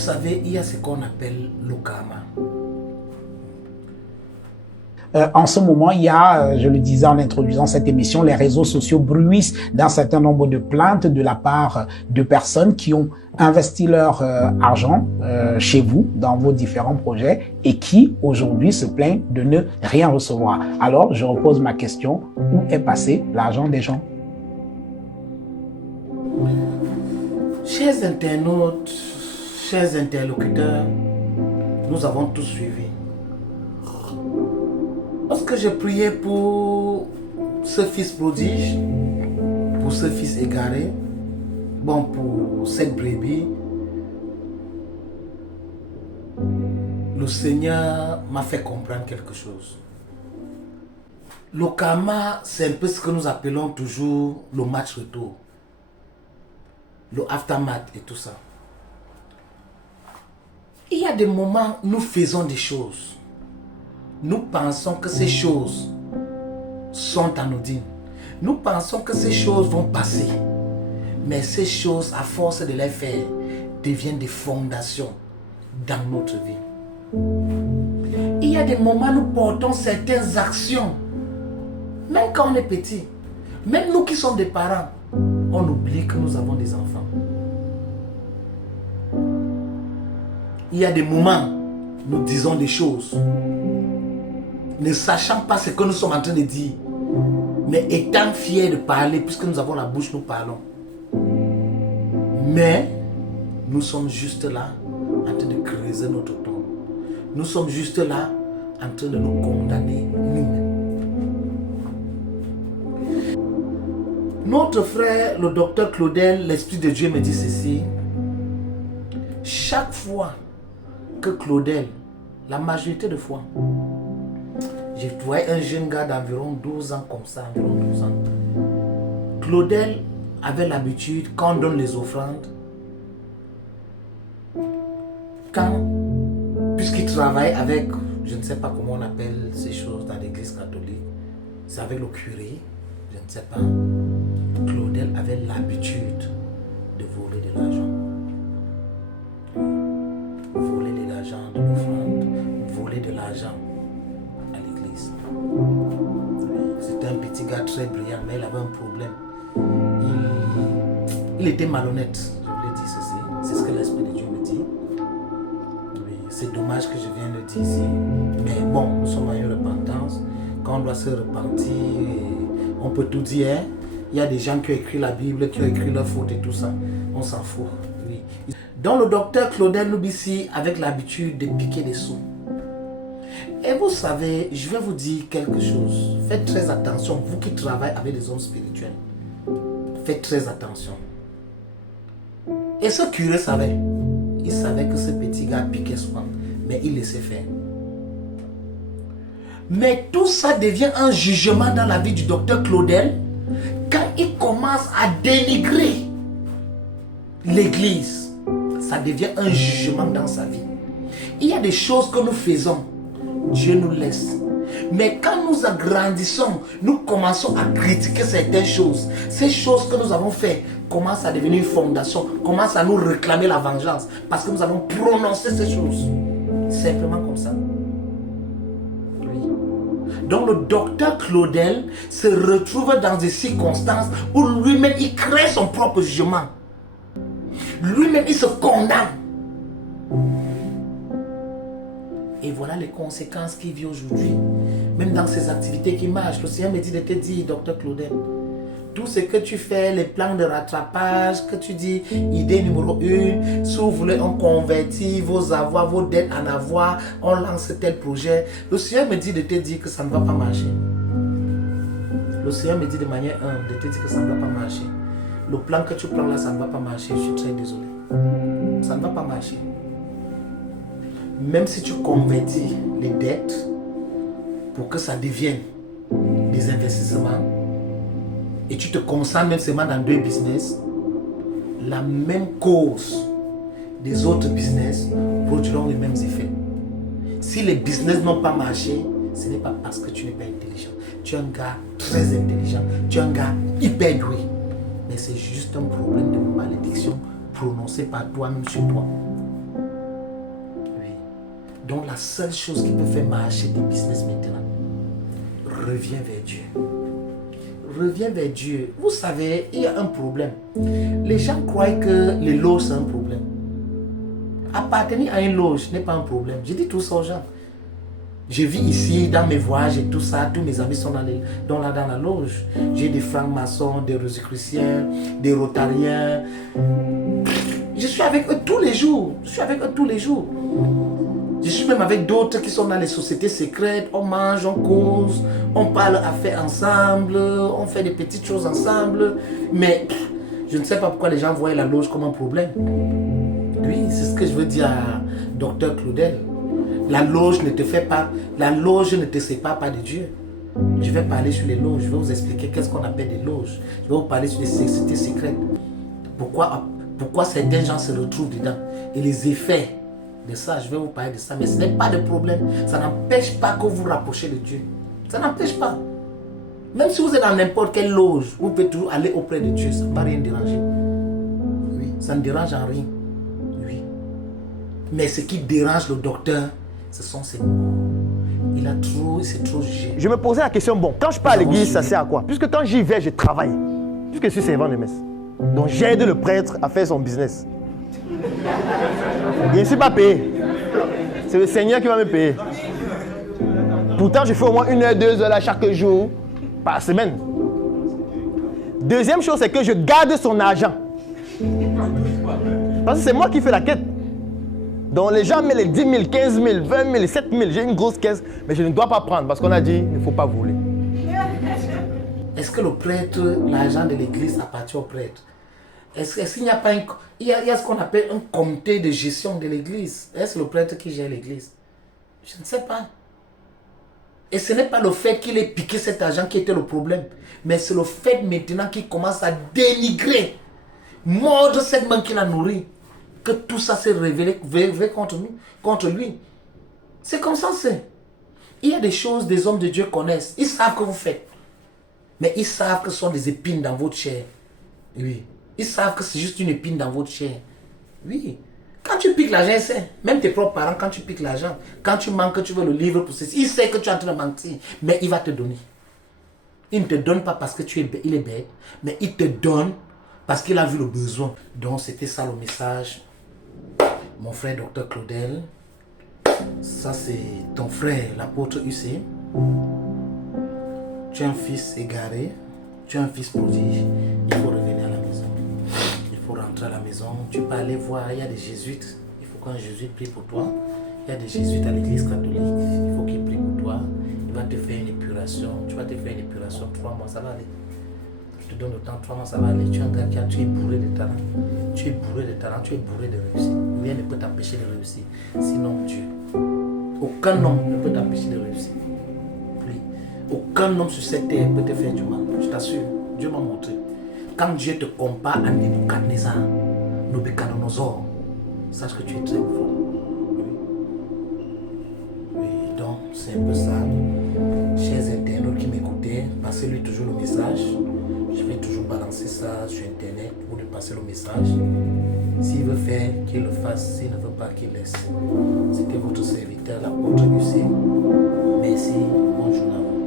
savez, il y a ce qu'on appelle le karma. En ce moment, il y a, je le disais en introduisant cette émission, les réseaux sociaux bruissent d'un certain nombre de plaintes de la part de personnes qui ont investi leur argent chez vous, dans vos différents projets, et qui, aujourd'hui, se plaignent de ne rien recevoir. Alors, je repose ma question, où est passé l'argent des gens? Chers internautes, chers interlocuteurs, nous avons tous suivi. Lorsque je priais pour ce fils prodige, pour ce fils égaré, bon, pour cette brebis, le Seigneur m'a fait comprendre quelque chose. Le karma, c'est un peu ce que nous appelons toujours le match retour, le aftermath et tout ça. Il y a des moments où nous faisons des choses. Nous pensons que ces choses sont anodines. Nous pensons que ces choses vont passer. Mais ces choses, à force de les faire, deviennent des fondations dans notre vie. Il y a des moments où nous portons certaines actions. Même quand on est petit. Même nous qui sommes des parents, on oublie que nous avons des enfants. Il y a des moments où nous disons des choses, ne sachant pas ce que nous sommes en train de dire, mais étant fiers de parler, puisque nous avons la bouche, nous parlons. Mais nous sommes juste là, en train de creuser notre tombe. Nous sommes juste là, en train de nous condamner nous-mêmes. Notre frère, le docteur Claudel, l'Esprit de Dieu me dit ceci. Chaque fois que Claudel, la majorité de fois, je voyais un jeune gars d'environ 12 ans comme ça, environ 12 ans. Claudel avait l'habitude, quand on donne les offrandes, puisqu'il travaille avec, je ne sais pas comment on appelle ces choses dans l'église catholique, c'est avec le curé, je ne sais pas. Claudel avait l'habitude de voler de l'argent. Voler de l'argent de l'offrande, voler de l'argent à l'église. C'était un petit gars très brillant, mais il avait un problème. Il était malhonnête, je voulais dire ceci. C'est ce que l'Esprit de Dieu me dit. Oui, c'est dommage que je vienne le dire ici. Mais bon, nous sommes en une repentance. Quand on doit se repentir, on peut tout dire. Hein? Il y a des gens qui ont écrit la Bible, qui ont écrit leurs fautes et tout ça. On s'en fout. Oui. Donc le docteur Claudel Noubissi avec l'habitude de piquer des sous. Et vous savez, je vais vous dire quelque chose. Faites très attention, vous qui travaillez avec des hommes spirituels. Faites très attention. Et ce curé savait. Il savait que ce petit gars piquait souvent. Mais il laissait faire. Mais tout ça devient un jugement dans la vie du docteur Claudel quand il commence à dénigrer l'église. Ça devient un jugement dans sa vie. Il y a des choses que nous faisons. Dieu nous laisse. Mais quand nous agrandissons, nous commençons à critiquer certaines choses. Ces choses que nous avons faites commencent à devenir une fondation, commencent à nous réclamer la vengeance parce que nous avons prononcé ces choses. Simplement comme ça. Oui. Donc le docteur Claudel se retrouve dans des circonstances où lui-même il crée son propre jugement. Lui-même il se condamne. Et voilà les conséquences qu'il vit aujourd'hui. Même dans ses activités qui marchent. Le Seigneur me dit de te dire, docteur Claudel, tout ce que tu fais, les plans de rattrapage, que tu dis, idée numéro 1, si vous voulez, on convertit vos avoirs, vos dettes en avoirs, on lance tel projet. Le Seigneur me dit de te dire que ça ne va pas marcher. Le Seigneur me dit de manière humble de te dire que ça ne va pas marcher. Le plan que tu prends là, ça ne va pas marcher. Je suis très désolé. Ça ne va pas marcher. Même si tu convertis les dettes pour que ça devienne des investissements et tu te concentres même seulement dans 2 business, la même cause des autres business produiront les mêmes effets. Si les business n'ont pas marché, ce n'est pas parce que tu n'es pas intelligent. Tu es un gars très intelligent, tu es un gars hyper doué. Mais c'est juste un problème de malédiction prononcé par toi-même sur toi. Donc la seule chose qui peut faire marcher des business maintenant, reviens vers Dieu. Reviens vers Dieu. Vous savez, il y a un problème. Les gens croient que les loges, c'est un problème. Appartenir à une loge n'est pas un problème. Je dis tout ça aux gens. Je vis ici, dans mes voyages et tout ça. Tous mes amis sont dans la loge. J'ai des francs-maçons, des rosicruciens, des rotariens. Je suis avec eux tous les jours. Je suis même avec d'autres qui sont dans les sociétés secrètes. On mange, on cause, on parle affaires ensemble, on fait des petites choses ensemble. Mais je ne sais pas pourquoi les gens voient la loge comme un problème. Oui, c'est ce que je veux dire à Dr Claudel. La loge ne te sépare pas de Dieu. Je vais parler sur les loges. Je vais vous expliquer qu'est-ce qu'on appelle des loges. Je vais vous parler sur les sociétés secrètes. Pourquoi certains gens se retrouvent dedans. Et les effets de ça, je vais vous parler de ça. Mais ce n'est pas de problème. Ça n'empêche pas que vous vous rapprochez de Dieu. Ça n'empêche pas. Même si vous êtes dans n'importe quelle loge, vous pouvez toujours aller auprès de Dieu. Ça ne va rien déranger. Oui, ça ne dérange en rien. Oui. Mais ce qui dérange le docteur, ce sont ses mots. Il s'est trop jugé. Je me posais la question, bon, quand je pars à l'église, ça sert à quoi? Puisque quand j'y vais, je travaille. Puisque je suis servant de messe. Donc j'aide le prêtre à faire son business. Je ne suis pas payé. C'est le Seigneur qui va me payer. Pourtant, je fais au moins 1 heure, 2 heures là chaque jour, par semaine. Deuxième chose, c'est que je garde son argent. Parce que c'est moi qui fais la quête. Donc les gens mettent les 10 000, 15 000, 20 000, 7 000. J'ai une grosse caisse, mais je ne dois pas prendre parce qu'on a dit il ne faut pas voler. Est-ce que le prêtre, l'argent de l'église appartient au prêtre? Est-ce qu'il n'y a pas il y a ce qu'on appelle un comité de gestion de l'église? Est-ce le prêtre qui gère l'église? Je ne sais pas. Et ce n'est pas le fait qu'il ait piqué cet argent qui était le problème, mais c'est le fait maintenant qu'il commence à dénigrer, mordre cette main qu'il a nourrie, que tout ça s'est révélé contre lui. C'est comme ça, c'est. Il y a des choses des hommes de Dieu connaissent. Ils savent que vous faites. Mais ils savent que ce sont des épines dans votre chair. Oui. Ils savent que c'est juste une épine dans votre chair. Oui. Quand tu piques l'argent, ils savent. Même tes propres parents, quand tu piques l'argent, quand tu manques, tu veux le livre pour ceci, il sait que tu es en train de mentir. Mais il va te donner. Il ne te donne pas parce que il est bête, mais il te donne parce qu'il a vu le besoin. Donc c'était ça le message. Mon frère Dr Claudel, ça c'est ton frère, l'apôtre UC. Tu es un fils égaré, tu es un fils prodige, il faut revenir à la maison. Il faut rentrer à la maison, tu peux aller voir, il y a des jésuites, il faut qu'un jésuite prie pour toi. Il y a des jésuites à l'église catholique, il faut qu'il prie pour toi. Il va te faire une épuration, tu vas te faire une épuration 3 mois, ça va aller. Je te donne le temps, 3 mois, ça va aller. Tu es un gars tu es bourré de talent. Tu es bourré de talent, tu es bourré de réussite. Rien ne peut t'empêcher de réussir. Sinon Dieu. Aucun homme ne peut t'empêcher de réussir. Oui. Aucun homme sur cette terre peut te faire du mal. Je t'assure, Dieu m'a montré. Quand Dieu te compare à Nebuchadnezzar, sache que tu es très fort. Oui, donc c'est un peu ça. Chers internautes qui m'écoutaient, passez-lui toujours le message. Je vais toujours balancer ça sur Internet pour lui passer le message. S'il veut faire, qu'il le fasse. S'il ne veut pas, qu'il laisse. C'était votre serviteur, l'apôtre UC. Merci, bonne journée à vous.